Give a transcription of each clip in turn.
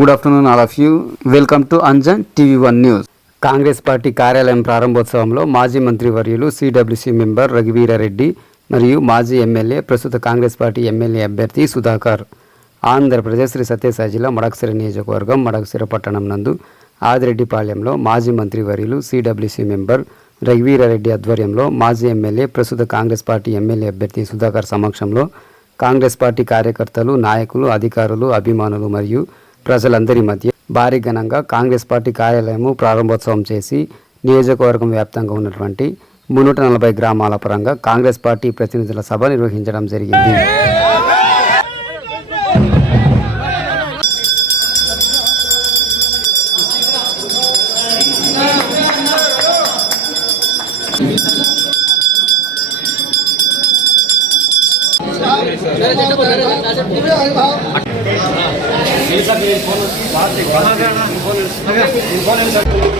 Good afternoon all of you welcome to Anjan TV one news Congress party కార్యాలయం ప్రారంభోత్సవంలో మాజీ మంత్రి వర్యులు సిడబ్ల్యూసీ మెంబర్ రఘువీరారెడ్డి మరియు మాజీ ఎమ్మెల్యే ప్రస్తుత కాంగ్రెస్ పార్టీ ఎమ్మెల్యే అభ్యర్థి సుధాకర్. ఆంధ్రప్రదేశ్ శ్రీ సత్యసాయి జిల్లా మడకసిర నియోజకవర్గం మడకసిర పట్టణం నందు ఆదిరెడ్డిపాలెంలో మాజీ మంత్రి వర్యులు సిడబ్ల్యూసీ మెంబర్ రఘువీరారెడ్డి ఆధ్వర్యంలో మాజీ ఎమ్మెల్యే ప్రస్తుత కాంగ్రెస్ పార్టీ ఎమ్మెల్యే అభ్యర్థి సుధాకర్ సమక్షంలో కాంగ్రెస్ పార్టీ కార్యకర్తలు నాయకులు అధికారులు అభిమానులు మరియు ప్రజలందరి మధ్య భారీ ఘనంగా కాంగ్రెస్ పార్టీ కార్యాలయము ప్రారంభోత్సవం చేసి నియోజకవర్గం వ్యాప్తంగా ఉన్నటువంటి మున్నూట నలభై గ్రామాల పరంగా కాంగ్రెస్ పార్టీ ప్రతినిధుల సభ నిర్వహించడం జరిగింది. మాకు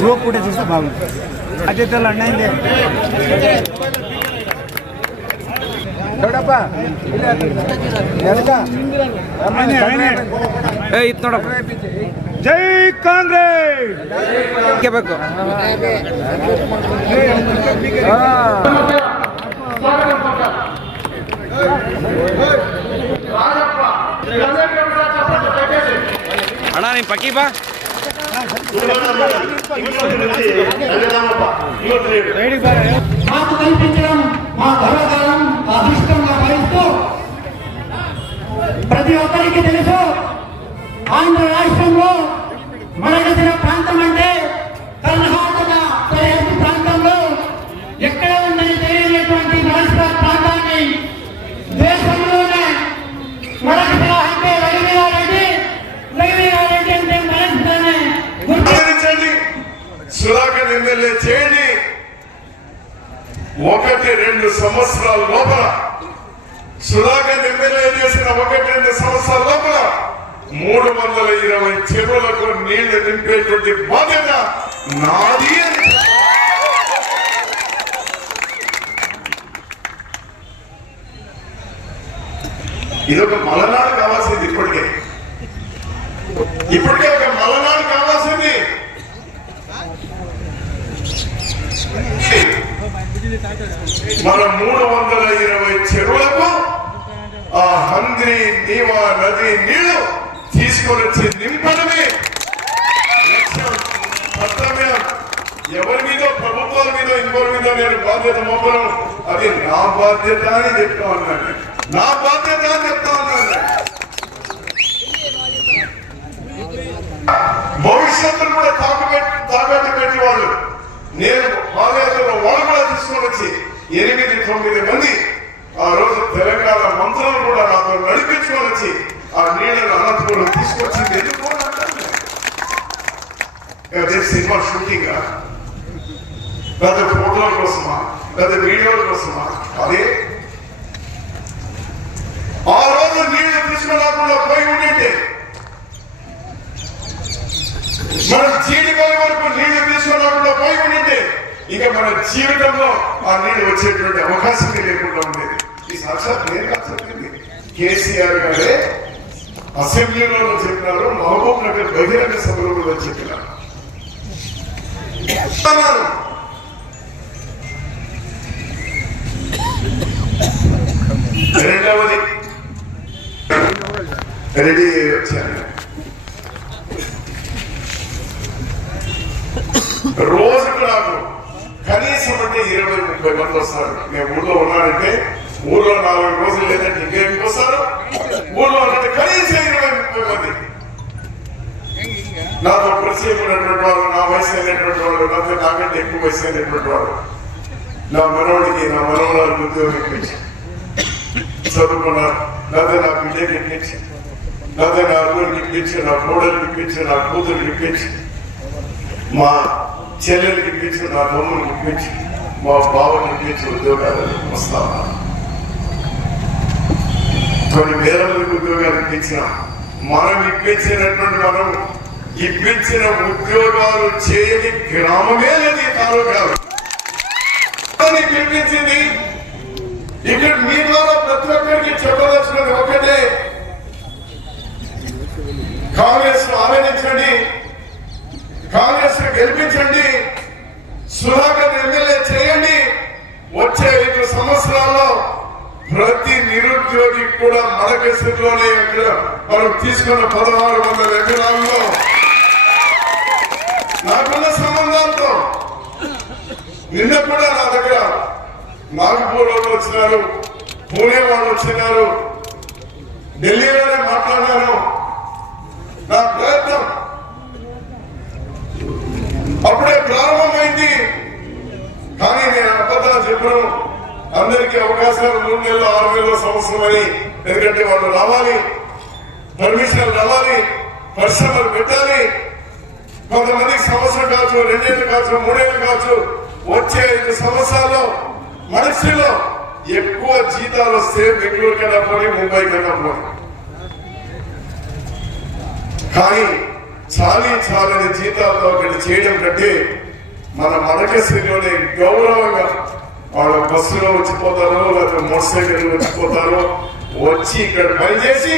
గ్రూప్ కూడా చూస్తే బాగుంటుంది బాధ్యతలు అన్నైంది చూడప్ప జై కాంగ్రెస్ అన్నా నేను పక్కీ బా నుంచి రంగరామప్ప యువత లీడర్. మాకు కల్పించడం మా గర్వకాలం అదృష్టంగా భావిస్తూ ప్రతి ఒక్కరికి తెలుసు ఆంధ్ర రాష్ట్రంలో మడగసిన ప్రాంతం అంటే కర్ణాటక సరిహద్దు ప్రాంతంలో ఎక్కడ ఉందని తెలియనటువంటి రాష్ట్ర ప్రాంతాన్ని దేశంలోనే మడగసిన అంటే రఘువీరారెడ్డి రఘువీరారెడ్డి అంటే మడగసినే గుర్తు ఆదరించండి సుధాకర్ ఎమ్మెల్యే చేయండి. ఒకటి రెండు సంవత్సరాల లోపల సుధాకర్ ఎమ్మెల్యే చేసిన ఒకటి రెండు సంవత్సరాల లోపల మూడు వందల ఇరవై చెరువులకు నీళ్ళు నింపేటువంటి బాధ్యత నాది అని ఇది ఒక మలనాడు కావాల్సింది ఇప్పటికే. ఇప్పటికే ఒక మలనాడు కావాల్సింది మన మూడు వందల ఇరవై చెరువులకు ఆ హంద్రి నీవా నది నీళ్ళు తీసుకొని వచ్చి నింపడమే. ఎవరి మీద ప్రభుత్వాల మీద ఇంకొరి మీద నేను బాధ్యత మోపడం అది నా బాధ్యత అని చెప్తా ఉన్నాను. నా బాధ్యత అని చెప్తా ఉన్నాను. భవిష్యత్తును కూడా తాకబెట్టి తాకట్టు పెట్టేవాళ్ళు. నేను పాదయాత్రలో వాళ్ళు కూడా తీసుకుని వచ్చి ఎనిమిది తొమ్మిది మంది ఆ రోజు తెలంగాణ మంత్రులు కూడా నాతో నడిపించుకొని వచ్చి ఆ నీళ్ళను అనంతపురం తీసుకొచ్చి ఎందుకు సినిమా షూటింగ్ లేదా ఫోటోల కోసమా? లేదా వీడియోల కోసమా? అదే. ఆ రోజు నీళ్ళు తీసుకురాకుండా పోయి ఉండింటే మనం చీడిపోయే వరకు నీళ్ళు తీసుకురాకుండా పోయి ఉండింటే ఇక మన జీవితంలో ఆ నీళ్ళు వచ్చేటువంటి అవకాశం లేకుండా ఉండేది. ఈ సాక్షాత్ నేను కాదు కేసీఆర్ గారే అసెంబ్లీలో చెప్పినారు మహబూబ్ నగర్ బహిరంగ సభలో కూడా చెప్పినారు. రెండవది. రెడీ అయ్యి వచ్చాను. రోజుకు నాకు కనీసం అంటే ఇరవై ముప్పై మంది వస్తారు. నేను ఊళ్ళో ఉన్నానంటే ఊళ్ళో నాలుగు రోజులు లేదంటే ఇంకేమికి వస్తారు? ఊళ్ళో అంటే కనీసం ఇరవై ముప్పై మంది. నాతో పరిచయం ఉన్నటువంటి వాళ్ళు నా వయసు అయినటువంటి వాళ్ళు నాతో నాకంటే ఎక్కువ వయసు అయినటువంటి వాళ్ళు నా మనవడికి నా మనవరాలకు ఉద్యోగం ఇప్పించి చదువుకున్నారు లేదా నా బిడ్డకి ఇప్పించి లేదా నా అల్లుడికి ఇప్పించి నా కోడలికి ఇప్పించి నా కూతురికి ఇప్పించి మా చెల్లెలు ఇప్పించి నా తమ్ముడు ఇప్పించి మా బావని ఇప్పించి ఉద్యోగాలు వస్తా కొన్ని వేల మందికి ఉద్యోగాలు ఇప్పించిన మనం ఇప్పించినటువంటి మనం ఇప్పించిన ఉద్యోగాలు చేయని గ్రామమే లేదు ఈ తాలూకాలు. అని పిలిపించింది ఇక్కడ మీ ద్వారా ప్రతి ఒక్కరికి చెప్పదలుచున్నది ఒకటే. కాంగ్రెస్ ఆవేదించండి కాంగ్రెస్ గెలిపించండి సుధాకర్ ఎమ్మెల్యే చేయండి. వచ్చే ఐదు సంవత్సరాల్లో ప్రతి నిరుద్యోగి కూడా మడకసిలోనే ఇక్కడ మనం తీసుకున్న పదహారు వందల ఎకరాల్లో. నాకున్న సంబంధాలతో నిన్న కూడా నా దగ్గర నాగపూర్ వాళ్ళు వచ్చినారు పూణే వాళ్ళు వచ్చినారు ఢిల్లీలోనే మాట్లాడాను నా ప్రయత్నం అప్పుడే ప్రారంభమైంది. కానీ నేను అబద్ధాలు చెప్పను. అందరికీ అవకాశాలు మూడు నెలలు ఆరు నెలల సంవత్సరం అని ఎందుకంటే వాళ్ళు రావాలి పర్మిషన్ రావాలి పరిశ్రమలు పెట్టాలి. కొంతమందికి సంవత్సరం కావచ్చు రెండేళ్ళు కావచ్చు మూడేళ్ళు కావచ్చు వచ్చే ఐదు సంవత్సరాల్లో మనుషుల్లో ఎక్కువ జీతాలు వస్తే బెంగళూరు కన్నా పోయి ముంబై కన్నా పోయి కానీ చాలీ చాలని జీతాలతో అక్కడ చేయడం కంటే మన మడకశ్రీలోనే గౌరవంగా వాళ్ళ బస్సులో వచ్చిపోతారో లేకపోతే మోటార్ సైకిల్ వచ్చిపోతారో వచ్చి ఇక్కడ పనిచేసి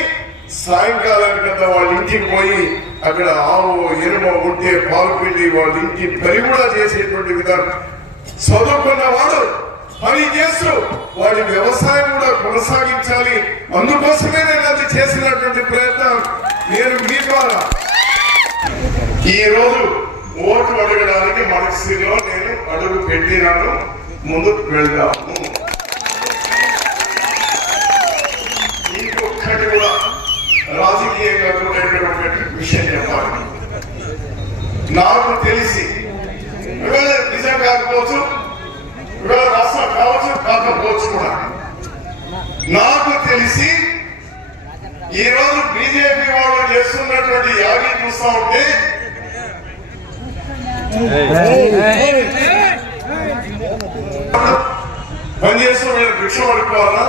సాయంకాలం కదా వాళ్ళ ఇంటికి పోయి అక్కడ ఆవు ఎరుమ ఉంటే పాలు పిండి వాళ్ళ ఇంటి పని కూడా చేసేటువంటి విధానం. చదువుకున్న వాడు పని చేస్తూ వాడి వ్యవసాయం కూడా కొనసాగించాలి. అందుకోసమే నేను అది చేసినటువంటి ప్రయత్నం. నేను మీ ద్వారా ఈ రోజు ఓటు అడగడానికి మనసులో నేను అడుగు పెట్టినాను. ముందుకు వెళ్దాము. ఇంకొకటి కూడా రాజకీయంగా ఉండేటటువంటి విషయం చెప్పాలి. నాకు తెలిసి నిజం కాకపోవచ్చు ఒకవేళ రాష్ట్రం కావచ్చు కాకపోవచ్చు కూడా నాకు తెలిసి ఈ రోజు బీజేపీ వాళ్ళు చేస్తున్నటువంటి యాగి చూస్తా ఉంటే పనిచేస్తూ మీరు భిక్ష పడుకోవాలా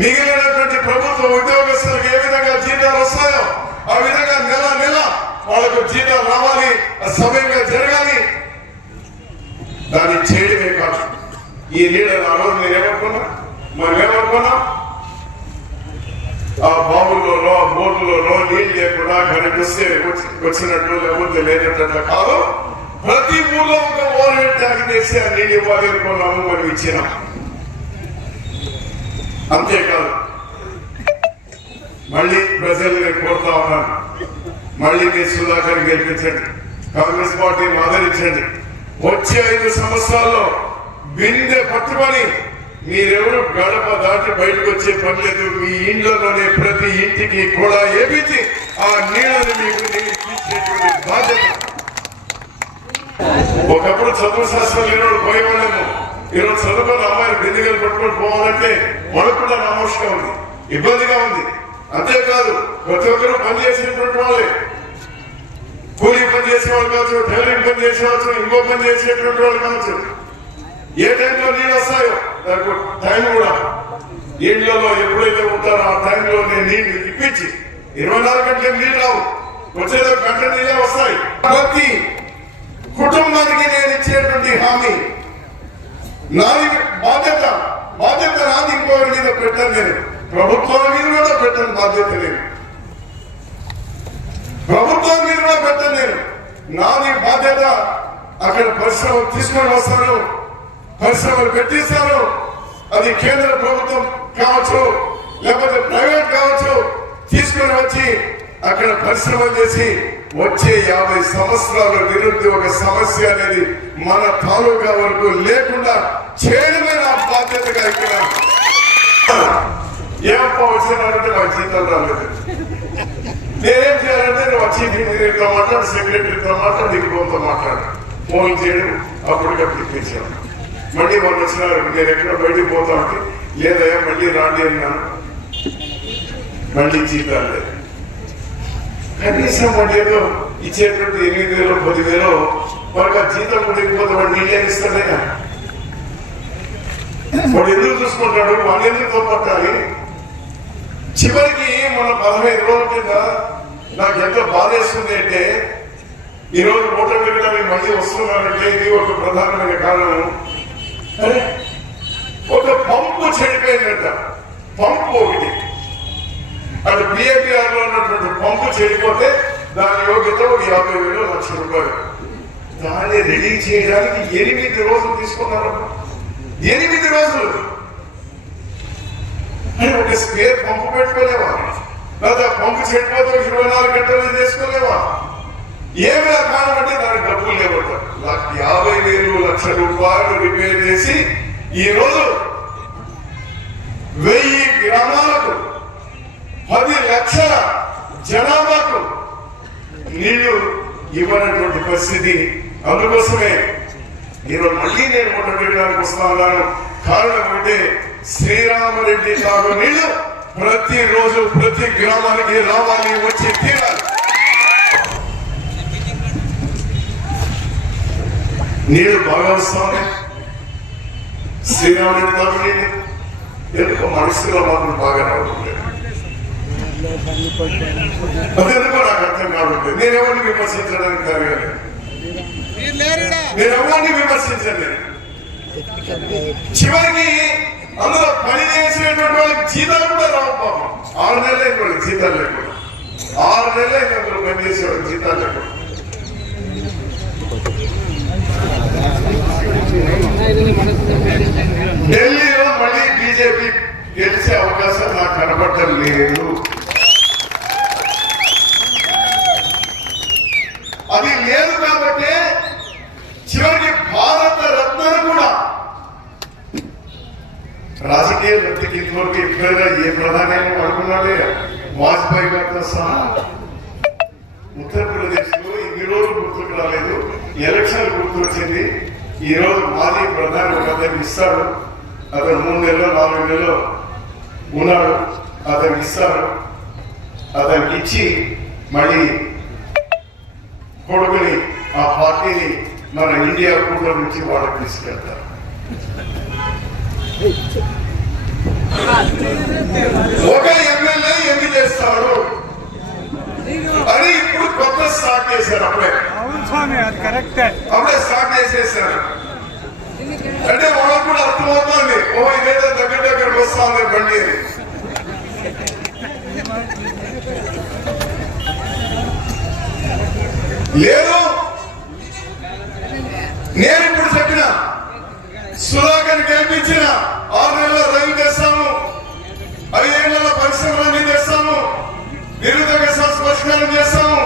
మిగిలినటువంటి ప్రభుత్వ ఉద్యోగస్తులకు ఏ విధంగా జీతాలు వస్తాయో ఆ విధంగా నెల నెల వాళ్ళకు జీతాలు రావాలి సమయంగా జరగాలి. దాన్ని చేయడమే కాదు. ఈ లీడర్ ఆ రోజు నేను ఏమనుకున్నా? మనం ఏమనుకున్నాం? ఆ బావుల్లోనో ఆ బోర్డులోనో నీళ్ళు లేకుండా కనిపిస్తే వచ్చినట్లు లేకపోతే లేనట్టు కాదు. ప్రతి ఊళ్ళో ఒక ఓవర్ హెడ్ ట్యాంక్ చేసి ఆ నీళ్ళు ఇవ్వాలి అనుకున్నాము మనం ఇచ్చినాం. అంతేకాదు. మళ్ళీ ప్రజలు నేను కోరుతా ఉన్నాను. మళ్ళీ మీ సుధాకర్ గెలిపించండి. కాంగ్రెస్ పార్టీని ఆదరించండి. వచ్చే ఐదు సంవత్సరాల్లో బిందె పట్టుకొని మీరెవరు గడప దాటి బయటకు వచ్చే పని లేదు. మీ ఇంట్లోనే ప్రతి ఇంటికి కూడా ఏపించి ఆ నీళ్ళని మీకు తీసేటువంటి బాధ్యత. ఒకప్పుడు చదువు శాస్త్రం లేనోడు పోయేవాళ్ళము. ఈరోజు చదువుకున్న అమ్మాయిని బిందిగలు పట్టుకొని పోవాలంటే మనకు కూడా నమోషంగా ఉంది. ఇబ్బందిగా ఉంది. అంతేకాదు ప్రతి ఒక్కరూ పని చేసేటువంటి వాళ్ళే. కూలీ పని చేసేవాళ్ళు కావచ్చు టైలరింగ్ పని చేసేవచ్చు ఇంకో పని చేసేటువంటి వాళ్ళు కావచ్చు. ఏ టైంలో నీళ్ళు వస్తాయో దానికి టైం కూడా. ఇళ్ళలో ఎప్పుడైతే ఉంటారో ఆ టైంలో నేను నీళ్ళు ఇప్పించి ఇరవై నాలుగు గంటలకు నీళ్ళు రావు. వచ్చేదో గంట నీళ్ళే వస్తాయి. ప్రతి కుటుంబానికి నేను ఇచ్చేటువంటి హామీ నాది బాధ్యత బాధ్యత నాది ఇంకోటి మీద పెట్టాను నేను. ప్రభుత్వం మీద కూడా పెట్టాను బాధ్యత లేదు ప్రభుత్వం మీద కూడా పెట్టాను నేను. నాది బాధ్యత అక్కడ పరిశ్రమలు తీసుకొని వస్తాను. పరిశ్రమలు పెట్టిస్తారు అది కేంద్ర ప్రభుత్వం కావచ్చు లేకపోతే ప్రైవేట్ కావచ్చు తీసుకొని వచ్చి అక్కడ పరిశ్రమలు చేసి వచ్చే యాభై సంవత్సరాల నిరుద్యోగ సమస్య అనేది మన తాలూకా వరకు లేకుండా చేయడమే నా బాధ్యతగా ఇక్కడ ఏమప్ప వచ్చినారంటే మా జీతాలు రాలేదు. నేనేం చేయాలంటే నువ్వు వచ్చి ఇంజనీర్తో మాట్లాడు సెక్రటరీతో మాట్లాడు దిగుబోతో మాట్లాడు. ఫోన్ చేయడం అప్పటికప్పుడు ఇప్పించాను మళ్ళీ వాళ్ళు వచ్చినారు నేను ఎక్కడ బయటికి పోతా ఉంటే లేదయ్యా మళ్ళీ రాండి అన్నాను. మళ్ళీ జీతాలు లేదు. కనీసం వాడు ఏదో ఇచ్చేటువంటి ఎనిమిది వేలు పది వేలు వాళ్ళకి ఆ జీతం కూడా ఇవ్వకపోతే వాడు నీళ్ళు ఇస్తాడయ్యా వాడు ఎందుకు చూసుకుంటాడు? వాళ్ళు ఎందుకు తోపట్టాలి చివరికి మన పదహైదు రోజుల కింద నాకు ఎంత బాధేస్తుంది అంటే ఈరోజు ఓటర్ వెళ్ళడానికి మళ్ళీ వస్తున్నానంటే ఇది ఒక ప్రధానమైన కారణం. అరే ఒక పంపు చెడిపోయిందంట. పంపు ఒకటి. అది బిఏపిఆర్లో ఉన్నటువంటి పంపు చెడిపోతే దాని యోగ్యత ఒక యాభై వేలు లక్ష రూపాయలు. దాన్ని రెడీ చేయడానికి ఎనిమిది రోజులు తీసుకున్నారు ఎనిమిది రోజులు. ఒక స్పేర్ పంపు పెట్టుకోలేవా? లేదా పంపు చెడిపోతే ఇరవై నాలుగు గంటలు చేసుకోలేవా ఏమైనా కారణమంటే దానికి డబ్బులు లేవట. యాభై వేలు లక్ష రూపాయలు రిపేర్ చేసి ఈ రోజు వెయ్యి గ్రామాలు పది లక్షల జనాభాకు నీళ్ళు ఇవ్వనటువంటి పరిస్థితి అందుకోసమే ఈరోజు మళ్ళీ నేను మొట్టమొదటిడానికి వస్తున్నాను కారణం అంటే శ్రీరామరెడ్డి తాగు నీళ్ళు ప్రతిరోజు ప్రతి గ్రామానికి రావాలి వచ్చి తీరాలి. నీళ్ళు బాగా వస్తాను శ్రీరాముడి తాగు నీళ్ళు ఎందుకు మనసులో మాత్రం బాగా రావడం అర్థం కావట్లేదు నేను ఎవరిని విమర్శించడానికి కాదు నేను ఎవరిని విమర్శించలేదు చివరికి అందులో పని చేసినటువంటి వాళ్ళకి జీతాలు కూడా రావు పాపం. ఆరు నెలలు అయిపోయి జీతాలు లేకుండా. ఆరు నెలలు అయిన అందులో పని చేసే జీతాలు లేకుండా. ఢిల్లీలో మళ్ళీ బీజేపీ గెలిచే అవకాశం నాకు కనబడటం లేదు. అది లేదు కాబట్టి చివరికి భారత రత్నం కూడా. రాజకీయ వ్యక్తికి ఇంతవరకు ఎప్పుడైనా ఏ ప్రధాని అనుకున్నాడే వాజ్పేయి గారితో సహా ఉత్తరప్రదేశ్లో ఇన్ని రోజులు గుర్తుకు రాలేదు. ఎలక్షన్ గుర్తు వచ్చింది ఈ రోజు మాజీ ప్రధాని ఒక అతను ఇస్తాడు. అతను మూడు నెలలు నాలుగు నెలలు ఉన్నాడు. అతనికి ఇస్తారు అతనికి ఇచ్చి మళ్ళీ కొడుకుని ఆ పార్టీని మన ఇండియా కూటమి నుంచి వాళ్ళకి తీసుకెళ్తారు. ఒక ఎమ్మెల్యే ఎన్ని చేస్తాడు? అని ఇప్పుడు కొత్త స్టార్ట్ చేశారు అప్పుడే. అప్పుడే స్టార్ట్ చేసేసారు. అంటే వాళ్ళకు కూడా అర్థమవుతోంది. ఓ ఇదేదో దగ్గర దగ్గరకు వస్తుంది బండి అని. లేదు. నేను ఇప్పుడు చెప్పిన సుధాకర్ గెలిపించిన ఆరు నెలల రైలు తెస్తాము. ఐదేళ్ళ పరిశ్రమలన్నీ తెస్తాము. నిరుద్యోగ సమస్య పరిష్కారం చేస్తాము.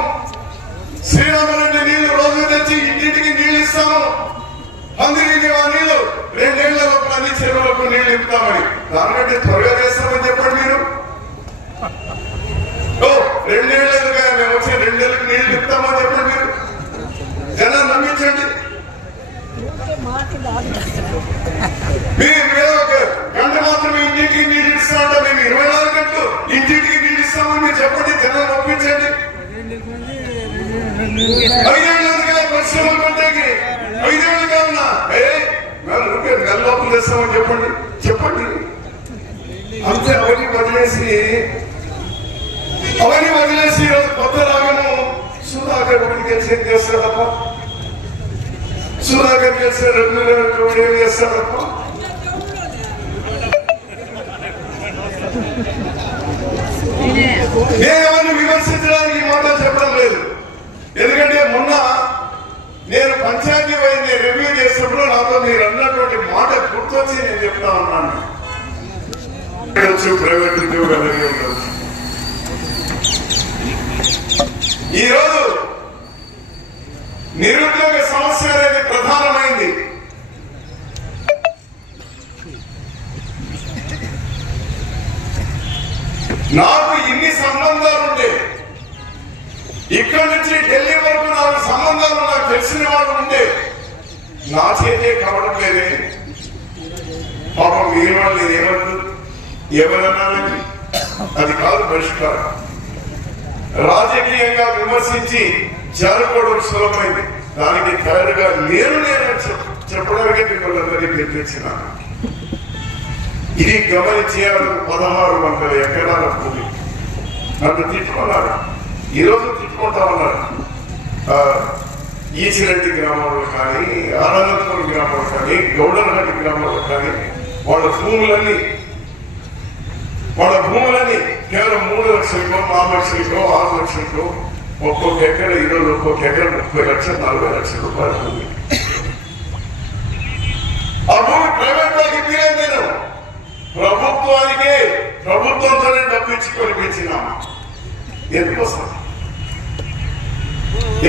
శ్రీరామరెడ్డి నీళ్ళు రోజు తెచ్చి ఇంటింటికి నీళ్ళు ఇస్తాము. అందరికీ ఆ నీళ్ళు రెండేళ్ళ లోపల అన్ని చెరువులకు నీళ్ళు ఇస్తామని దానికంటే త్వరగా చేస్తామని చెప్పండి మీరు. ఓ మేము వచ్చి రెండేళ్ళకి నీళ్ళు ఇస్తామని చెప్పండి మీరు జనాన్ని నమ్మించండి మీరు ఏదో ఒక గంట మాత్రమే ఇంటికి నీళ్ళు ఇస్తా మేము ఇరవై నాలుగు గంటలు నీళ్ళు ఇస్తామని మీరు చెప్పండి. ఐదేళ్ళుగా పరిశ్రమలు ఐదేళ్ళుగా ఉన్నా ఏ మేము నెల లోపల తెస్తామని చెప్పండి చెప్పండి అంతే అవన్నీ వదిలేసి అవన్నీ వదిలేసి ఈరోజు కొత్త రాగము సుధాకర్ ఒకటి తప్ప సుధాకర్ గెలిస్తే రఘువీరారెడ్డి ఏం చేస్తాడు నేను విమర్శించడానికి మాట చెప్పడం లేదు. ఎందుకంటే మొన్న నేను పంచాయతీ పోయింది రివ్యూ చేసినప్పుడు నాతో మీరు అన్నటువంటి మాట గుర్తొచ్చి నేను చెప్తా ఉన్నాను. ప్రైవేట్ ఉద్యోగాలు ఈరోజు నిరుద్యోగ సమస్య అనేది ప్రధానమైంది. నాకు ఇన్ని సంబంధాలు ఉండే. ఇక్కడి నుంచి ఢిల్లీ వరకు నాకు సంబంధాలు నాకు తెలిసిన వాళ్ళు ఉంటే నా చేతే కావడం లేదే పాపం మీరు వాళ్ళు నేను ఏమంటారు ఎవరన్నా అది కాదు పరిష్కారం. రాజకీయంగా విమర్శించి జారుకోవడం సులభమైంది. దానికి తయారుగా నేను నేను చెప్పడానికి మిమ్మల్ని అందరినీ పిలిపించినాను ఇది గమనించేయాలి పదహారు వందల ఎకరాల భూమి. నన్ను తిట్టుకున్నారు. ఈరోజు తిట్టుకుంటా ఉన్నారు. ఆ, ఈచిరెడ్డి గ్రామంలో కానీ ఆనందపురం గ్రామంలో కానీ గౌడనహట్టి గ్రామంలో కానీ వాళ్ళ భూములన్నీ వాళ్ళ భూములని కేవలం మూడు లక్షలకో నాలుగు లక్షలకో ఆరు లక్షలకో ఒక్కొక్క ఎకర ఈరోజు ఒక్కొక్క ఎకర ముప్పై లక్షలు నలభై లక్షల రూపాయలు భూమి ఆ భూమి ప్రైవేట్ వాళ్ళకి ఇప్పిలేదు నేను ప్రభుత్వంతోనే డబ్బు ఇచ్చి కొనిపించినా. ఎందుకోసం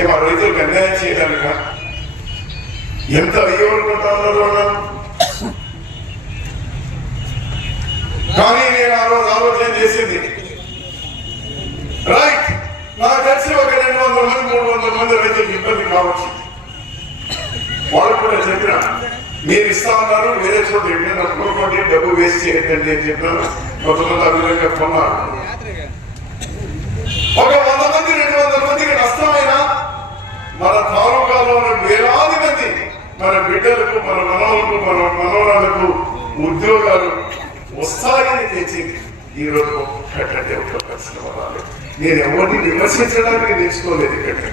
ఏమో రైతులకు అన్యాయం చేయడానిక ఎంత అయ్యవనుకుంటా కానీ నేను ఆ రోజు ఆలోచన చేసింది. రైట్ నాకు తెలిసి ఒక రెండు వందల మంది మూడు వందల మంది రైతులకు ఇబ్బంది కావచ్చు. వాళ్ళు కూడా చెప్పిన మీరు ఇస్తా ఉన్నారు వేరే చోట ఎక్కడ కోరుకోండి డబ్బు వేస్ట్ చేయకండి అని చెప్పినారు కొంతమంది ఆ కొన్నారు ఒక వంద మంది రెండు వందల మందికి నష్టమైనా మన తాలూకాలో ఉన్న వేలాది మంది మన బిడ్డలకు మన మనవులకు మన మనవరాలకు ఉద్యోగాలు వస్తాయని తెచ్చింది. ఈ రోజు ఒక్కటంటే ఒక్క పరిశ్రమ రాలేదు. నేను ఎవరిని విమర్శించడానికి నేర్చుకోలేదు ఇక్కడ.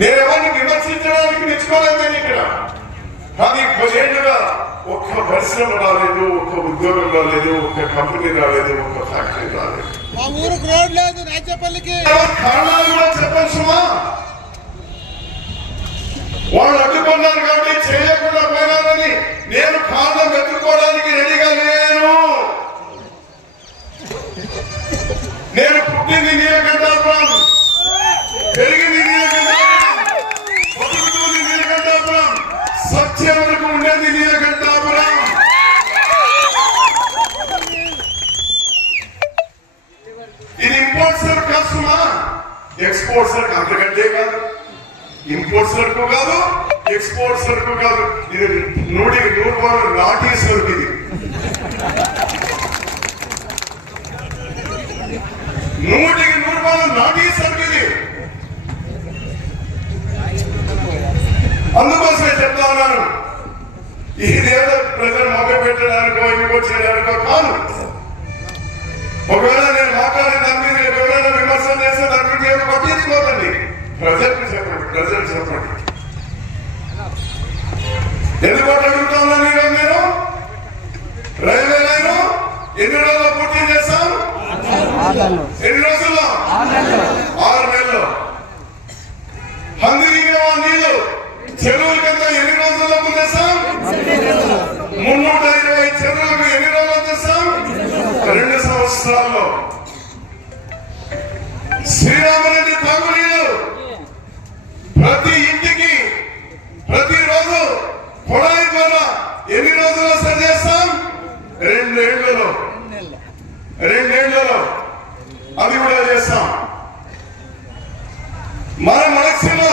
నేను ఎవరిని విమర్శించడానికి నేర్చుకోలేదు ఇక్కడ. కానీ పదేళ్ళుగా ఒక్క పరిశ్రమ రాలేదు ఒక్క ఉద్యోగం రాలేదు ఒక్క కంపెనీ రాలేదు ఒక్క ఫ్యాక్టరీ రాలేదు. మా ఊరికి రోడ్ లేదు రాజ్యపల్లికి కారణాలు కూడా చెప్పండి సుమా. వాళ్ళు అడ్డుకున్నారు కాబట్టి చేయకుండా పోయినారని నేను కారణం వెతుక్కోవడానికి రెడీగా లేను. నేను పుట్టింది నీలకంఠాపురం. పెరిగింది నీలకంఠాపురం. బతుకుతుంది నీలకంఠాపురం. సత్యం వరకు ఉండేది నీలకంఠాపురం. ఇది ఇంపోర్ట్ సరుకు కాస్తున్నా అంతకంటే కాదు. ఇంపోర్ట్ సరుకు కాదు ఎక్స్పోర్ట్ సరుకు కాదు. ఇది నూటికి నూరు రూపాయలు నాటి సరుకు ఇది. నూటికి నూరు రూపాయలు నాటి సరుకు అందుకోసమే చెప్తా ఉన్నాను ఇదేదో ప్రజలు మొగ్గ పెట్టడానికో ఇంకో చేయడానికో కాదు. ఒకవేళ నేను మాట్లాడే దాన్ని మీరు ఎవరైనా విమర్శన చేస్తే దాని గురించి పట్టించుకోదండి ప్రజలకు చెప్పండి ప్రజలకు చెప్పండి. సంవత్సరాల్లో శ్రీరామరెడ్డి తాగునీళ్ళు ప్రతి ఇంటికి ప్రతిరోజు కొడాయి ద్వారా ఎన్ని రోజుల్లో సరి చేస్తాం? రెండేళ్ళలో. రెండేళ్ళలో. అది కూడా చేస్తాం. మన మనస్సులో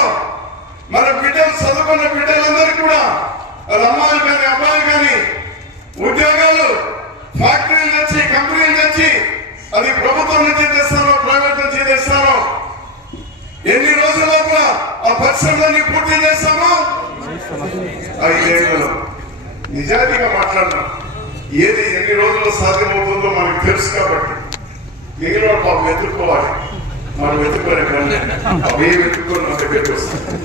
మన బిడ్డలు చదువుకున్న బిడ్డలందరికీ కూడా వాళ్ళ అమ్మాయిలు కానీ అబ్బాయిలు కానీ ఉద్యోగాలు ఫ్యాక్టరీలు తెచ్చి కంపెనీలు అది ప్రభుత్వం నుంచి తెస్తారో ప్రైవేట్ నుంచి తెస్తారో? ఎన్ని రోజుల లోపల ఆ పరిశ్రమలన్నీ పూర్తి చేస్తామో? ఐదేళ్ళలో. నిజాయితీగా మాట్లాడతాం ఏది ఎన్ని రోజుల్లో సాధ్యమవుతుందో మనకు తెలుసు కాబట్టి. మిగిలిన పాపం వెతుక్కోవాలి. మనం వెతుక్కునే పని అవే వెతుక్కొని మన దగ్గరికి వస్తాయి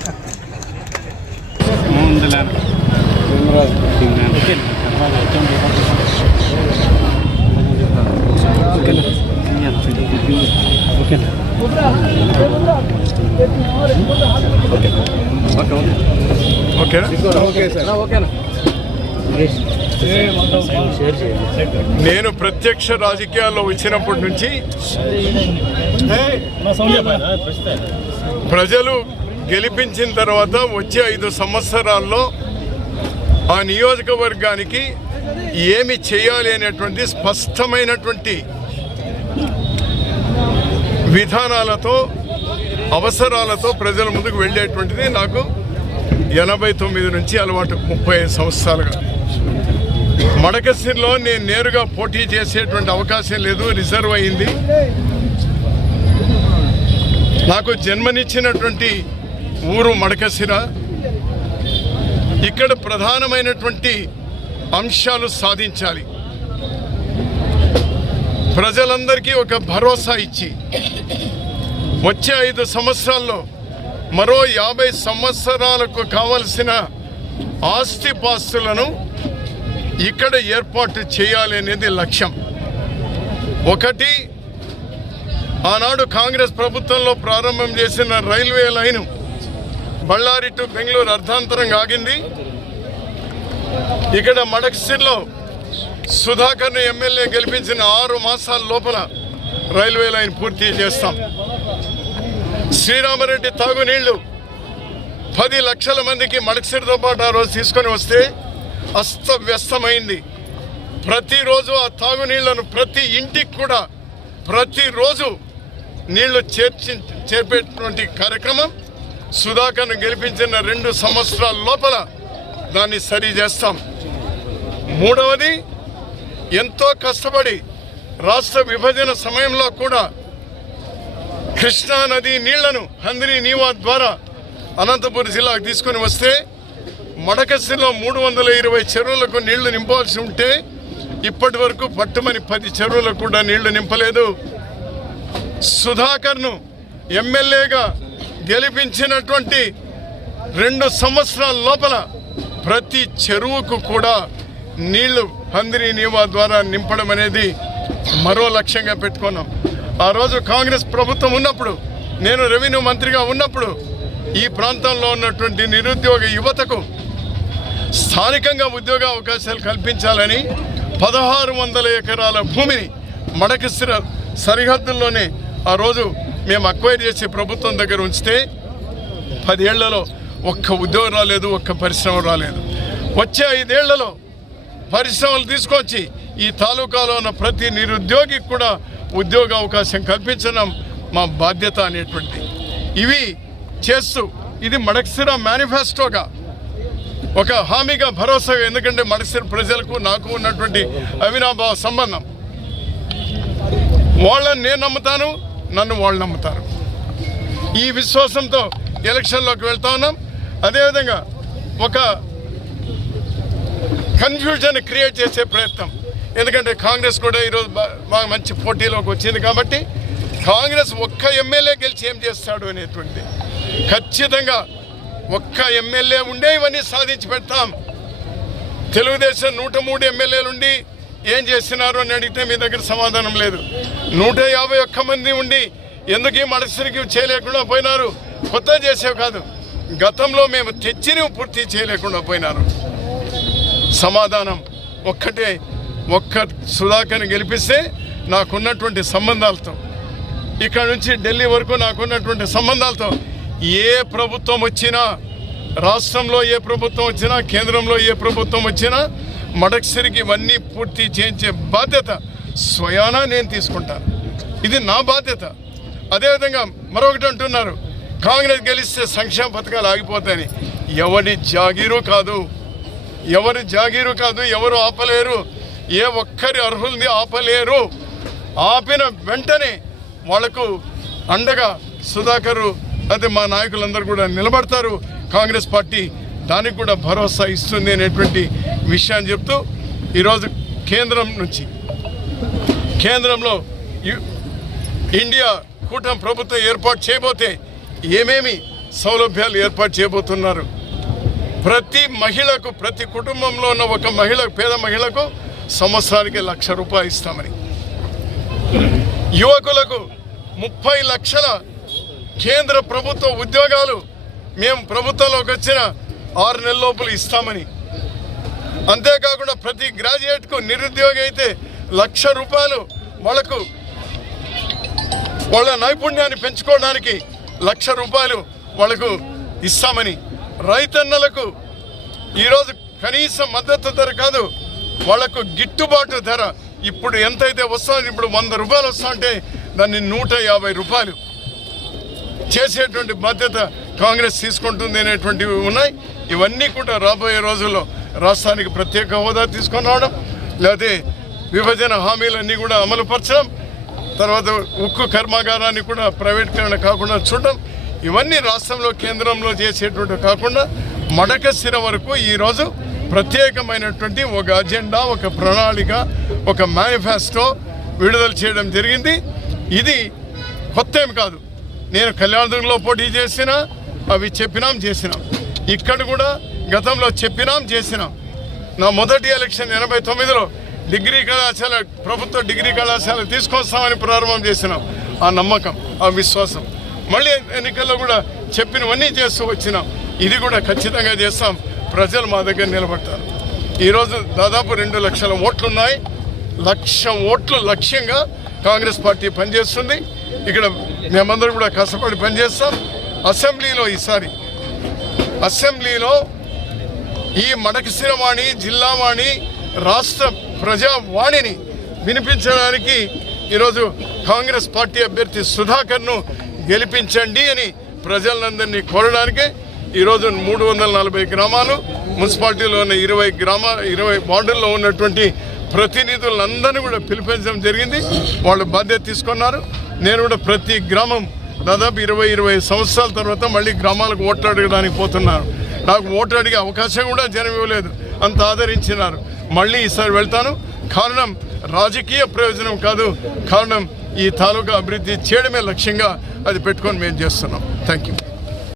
ఓకేనా నేను ప్రత్యక్ష రాజకీయాల్లో వచ్చినప్పటి నుంచి ప్రజలు గెలిపించిన తర్వాత వచ్చే ఐదు సంవత్సరాల్లో ఆ నియోజకవర్గానికి ఏమి చేయాలి అనేటువంటి స్పష్టమైనటువంటి విధానాలతో అవసరాలతో ప్రజల ముందుకు వెళ్ళేటువంటిది నాకు ఎనభై తొమ్మిది నుంచి అలవాటు ముప్పై ఐదు సంవత్సరాలుగా. మడకసిరిలో నేను నేరుగా పోటీ చేసేటువంటి అవకాశం లేదు రిజర్వ్ అయింది. నాకు జన్మనిచ్చినటువంటి ఊరు మడకసిర ఇక్కడ ప్రధానమైనటువంటి అంశాలు సాధించాలి. ప్రజలందరికీ ఒక భరోసా ఇచ్చి వచ్చే ఐదు సంవత్సరాల్లో మరో యాభై సంవత్సరాలకు కావలసిన ఆస్తిపాస్తులను ఇక్కడ ఏర్పాటు చేయాలి అనేది లక్ష్యం. ఒకటి ఆనాడు కాంగ్రెస్ ప్రభుత్వంలో ప్రారంభం చేసిన railway line Bellary to Bengaluru అర్ధాంతరంగా ఆగింది. ఇక్కడ మడక్సిర్లో సుధాకర్ను ఎమ్మెల్యే గెలిపించిన ఆరు మాసాల లోపల రైల్వే లైన్ పూర్తి చేస్తాం. శ్రీరామరెడ్డి తాగునీళ్ళు పది లక్షల మందికి మడక్సిరితో పాటు ఆ రోజు తీసుకొని వస్తే అస్తవ్యస్తమైంది. ప్రతిరోజు ఆ తాగునీళ్ళను ప్రతి ఇంటికి కూడా ప్రతిరోజు నీళ్ళు చేర్చి చేపేటువంటి కార్యక్రమం సుధాకర్ను గెలిపించిన రెండు సంవత్సరాల లోపల దాన్ని సరి చేస్తాం. మూడవది ఎంతో కష్టపడి రాష్ట్ర విభజన సమయంలో కూడా కృష్ణా నది నీళ్ళను హంద్రి నీవా ద్వారా అనంతపురం జిల్లాకు తీసుకొని వస్తే మడకసిలో మూడు వందల ఇరవై చెరువులకు నీళ్ళు నింపాల్సి ఉంటే ఇప్పటి వరకు పట్టుమని పది చెరువులకు కూడా నీళ్ళు నింపలేదు. సుధాకర్ను ఎమ్మెల్యేగా గెలిపించినటువంటి రెండు సంవత్సరాల లోపల ప్రతి చెరువుకు కూడా నీళ్ళు హందిరి నియమ ద్వారా నింపడం అనేది మరో లక్ష్యంగా పెట్టుకున్నాం. ఆ రోజు కాంగ్రెస్ ప్రభుత్వం ఉన్నప్పుడు నేను రెవెన్యూ మంత్రిగా ఉన్నప్పుడు ఈ ప్రాంతంలో ఉన్నటువంటి నిరుద్యోగ యువతకు స్థానికంగా ఉద్యోగ అవకాశాలు కల్పించాలని పదహారు వందల ఎకరాల భూమిని మడకసిర సరిహద్దుల్లోనే ఆ రోజు మేము అక్వైర్ చేసి ప్రభుత్వం దగ్గర ఉంచితే పదేళ్ళలో ఒక్క ఉద్యోగం రాలేదు ఒక్క పరిశ్రమ రాలేదు. వచ్చే ఐదేళ్ళలో పరిశ్రమలు తీసుకొచ్చి ఈ తాలూకాలో ఉన్న ప్రతి నిరుద్యోగికి కూడా ఉద్యోగ అవకాశం కల్పించడం మా బాధ్యత అనేటువంటి ఇవి చేస్తూ ఇది మడక్సిర మేనిఫెస్టోగా ఒక హామీగా భరోసాగా ఎందుకంటే మడసిర ప్రజలకు నాకు ఉన్నటువంటి అవినాభావ సంబంధం. వాళ్ళని నేను నమ్ముతాను నన్ను వాళ్ళు నమ్ముతారు. ఈ విశ్వాసంతో ఎలక్షన్లోకి వెళ్తా ఉన్నాం. అదేవిధంగా ఒక కన్ఫ్యూజన్ క్రియేట్ చేసే ప్రయత్నం. ఎందుకంటే కాంగ్రెస్ కూడా ఈరోజు బాగా మంచి పోటీలోకి వచ్చింది కాబట్టి కాంగ్రెస్ ఒక్క ఎమ్మెల్యే గెలిచి ఏం చేస్తాడు అనేటువంటి ఖచ్చితంగా ఒక్క ఎమ్మెల్యే ఉండే ఇవన్నీ సాధించి పెడతాం. తెలుగుదేశం నూట మూడు ఎమ్మెల్యేలు ఉండి ఏం చేస్తున్నారు అని అడిగితే మీ దగ్గర సమాధానం లేదు. నూట యాభై ఒక్క మంది ఉండి ఎందుకు ఈ మనసుకి చేయలేకుండా పోయినారు? కొత్త చేసేవి కాదు. గతంలో మేము తెచ్చినవి పూర్తి చేయలేకుండా పోయినారు. సమాధానం ఒక్కటే ఒక్క సుధాకర్ని గెలిపిస్తే నాకున్నటువంటి సంబంధాలతో ఇక్కడ నుంచి ఢిల్లీ వరకు నాకున్నటువంటి సంబంధాలతో ఏ ప్రభుత్వం వచ్చినా రాష్ట్రంలో ఏ ప్రభుత్వం వచ్చినా కేంద్రంలో ఏ ప్రభుత్వం వచ్చినా మడక్సిరికి ఇవన్నీ పూర్తి చేయించే బాధ్యత స్వయానా నేను తీసుకుంటాను. ఇది నా బాధ్యత. అదేవిధంగా మరొకటి అంటున్నారు కాంగ్రెస్ గెలిస్తే సంక్షేమ పథకాలు ఆగిపోతాయని. ఎవరి జాగీరు కాదు. ఎవరి జాగీరు కాదు ఎవరు ఆపలేరు ఏ ఒక్కరి అర్హుల్ని ఆపలేరు. ఆపిన వెంటనే వాళ్ళకు అండగా సుధాకరు అదే మా నాయకులందరూ కూడా నిలబడతారు. కాంగ్రెస్ పార్టీ దానికి కూడా భరోసా ఇస్తుంది అనేటువంటి విషయాన్ని చెప్తూ ఈరోజు కేంద్రం నుంచి కేంద్రంలో యు- ఇండియా కూటమి ప్రభుత్వం ఏర్పాటు చేయబోతే ఏమేమి సౌలభ్యాలు ఏర్పాటు చేయబోతున్నారు? ప్రతి మహిళకు ప్రతి కుటుంబంలో ఉన్న ఒక మహిళ పేద మహిళకు సంవత్సరానికి లక్ష రూపాయలు ఇస్తామని. యువకులకు ముప్పై లక్షల కేంద్ర ప్రభుత్వ ఉద్యోగాలు మేము ప్రభుత్వంలోకి వచ్చిన ఆరు నెలల లోపల ఇస్తామని. అంతేకాకుండా ప్రతి గ్రాడ్యుయేట్కు నిరుద్యోగి అయితే లక్ష రూపాయలు వాళ్ళకు వాళ్ళ నైపుణ్యాన్ని పెంచుకోవడానికి లక్ష రూపాయలు వాళ్ళకు ఇస్తామని. రైతన్నలకు ఈరోజు కనీస మద్దతు ధర కాదు వాళ్ళకు గిట్టుబాటు ధర. ఇప్పుడు ఎంతైతే వస్తుందో ఇప్పుడు వంద రూపాయలు వస్తుంటే దాన్ని నూట యాభై రూపాయలు చేసేటువంటి బాధ్యత కాంగ్రెస్ తీసుకుంటుంది అనేటువంటివి ఉన్నాయి. ఇవన్నీ కూడా రాబోయే రోజుల్లో రాష్ట్రానికి ప్రత్యేక హోదా తీసుకొని రావడం లేకపోతే విభజన హామీలన్నీ కూడా అమలుపరచడం తర్వాత ఉక్కు కర్మాగారాన్ని కూడా ప్రైవేటీకరణ కాకుండా చూడడం ఇవన్నీ రాష్ట్రంలో కేంద్రంలో చేసేటువంటి కాకుండా మడకశిర వరకు ఈరోజు ప్రత్యేకమైనటువంటి ఒక అజెండా ఒక ప్రణాళిక ఒక మేనిఫెస్టో విడుదల చేయడం జరిగింది. ఇది కొత్త ఏం కాదు. నేను కళ్యాణదుర్గంలో పోటీ చేసినా అవి చెప్పినాం చేసినాం. ఇక్కడ కూడా గతంలో చెప్పినాం చేసినాం. నా మొదటి ఎలక్షన్ ఎనభై తొమ్మిదిలో డిగ్రీ కళాశాల ప్రభుత్వ డిగ్రీ కళాశాల తీసుకొస్తామని ప్రారంభం చేసినాం. ఆ నమ్మకం ఆ విశ్వాసం. మళ్ళీ ఎన్నికల్లో కూడా చెప్పినవన్నీ చేస్తూ వచ్చినాం ఇది కూడా ఖచ్చితంగా చేస్తాం. ప్రజలు మా దగ్గర నిలబడతారు. ఈరోజు దాదాపు రెండు లక్షల ఓట్లు ఉన్నాయి లక్ష ఓట్లు లక్ష్యంగా కాంగ్రెస్ పార్టీ పనిచేస్తుంది. ఇక్కడ మేమందరం కూడా కష్టపడి పనిచేస్తాం. అసెంబ్లీలో ఈసారి అసెంబ్లీలో ఈ మడకశిరవాణి జిల్లావాణి రాష్ట్ర ప్రజావాణిని వినిపించడానికి ఈరోజు కాంగ్రెస్ పార్టీ అభ్యర్థి సుధాకర్ను గెలిపించండి అని ప్రజలందరినీ కోరడానికే ఈరోజు మూడు వందల నలభై గ్రామాలు మున్సిపాలిటీలో ఉన్న ఇరవై గ్రామ ఇరవై వార్డుల్లో ఉన్నటువంటి ప్రతినిధులందరినీ కూడా పిలిపించడం జరిగింది. వాళ్ళు బాధ్యత తీసుకున్నారు. నేను కూడా ప్రతి గ్రామం దాదాపు ఇరవై ఇరవై సంవత్సరాల తర్వాత మళ్ళీ గ్రామాలకు ఓట్లు అడగడానికి పోతున్నాను. నాకు ఓట్లు అడిగే అవకాశం కూడా జనం ఇవ్వలేదు. అంత ఆదరించినారు. మళ్ళీ ఈసారి వెళ్తాను. కారణం రాజకీయ ప్రయోజనం కాదు. కారణం ఈ తాలూకా అభివృద్ధి చేయడమే లక్ష్యంగా అది పెట్టుకొని మేము చేస్తున్నాం. Thank you